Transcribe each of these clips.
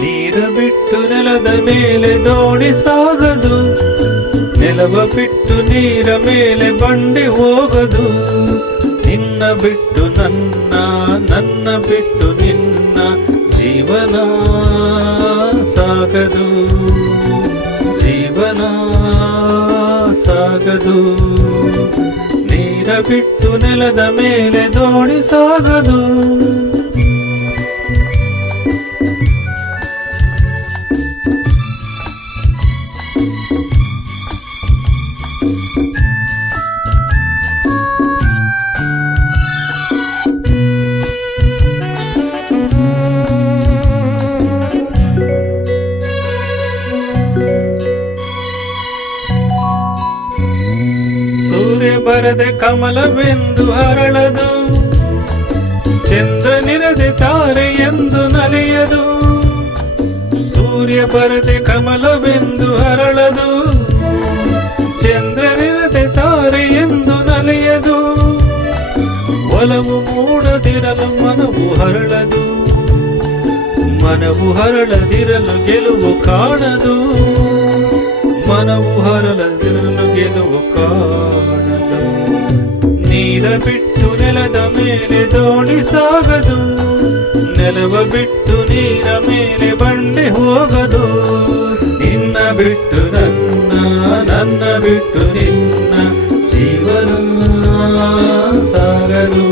ನೀರ ಬಿಟ್ಟು ನೆಲದ ಮೇಲೆ ದೋಣಿ ಸಾಗದು, ನೆಲವ ಬಿಟ್ಟು ನೀರ ಮೇಲೆ ಬಂಡಿ ಹೋಗದು. ನಿನ್ನ ಬಿಟ್ಟು ನನ್ನ, ನನ್ನ ಬಿಟ್ಟು ನಿನ್ನ ಜೀವನ ಸಾಗದು, ಜೀವನ ಸಾಗದು. ನೀರ ಬಿಟ್ಟು ನೆಲದ ಮೇಲೆ ದೋಣಿ ಸಾಗದು. ಸೂರ್ಯ ಬರದೆ ಕಮಲವೆಂದು ಹರಳದು, ಚಂದ್ರನಿರದೆ ತಾರೆ ಎಂದು ನಲಿಯದು. ಸೂರ್ಯ ಬರದೆ ಕಮಲವೆಂದು ಹರಳದು, ಚಂದ್ರನಿರದೆ ತಾರೆ ಎಂದು ನಲಿಯದು. ಒಲವು ಮೂಡದಿರಲು ಮನವು ಹರಳದು, ಮನವು ಹರಳದಿರಲು ಗೆಲುವು ಕಾಣದು. ಮನವು ಹರಳದಿರಲು ಗೆಲುವು ಕಾಣದು. ನೀರ ಬಿಟ್ಟು ನೆಲದ ಮೇಲೆ ದೋಣಿ ಸಾಗದು, ನೆಲವ ಬಿಟ್ಟು ನೀರ ಮೇಲೆ ಬಂಡೆ ಹೋಗದು. ನಿನ್ನ ಬಿಟ್ಟು ನನ್ನ, ನನ್ನ ಬಿಟ್ಟು ನಿನ್ನ ಜೀವನ ಸಾಗದು,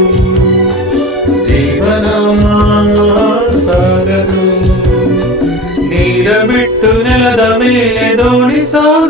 ಜೀವನ ಸಾಗದು. ನೀರ ಬಿಟ್ಟು ನೆಲದ ಮೇಲೆ ದೋಣಿ ಸಾಗದು.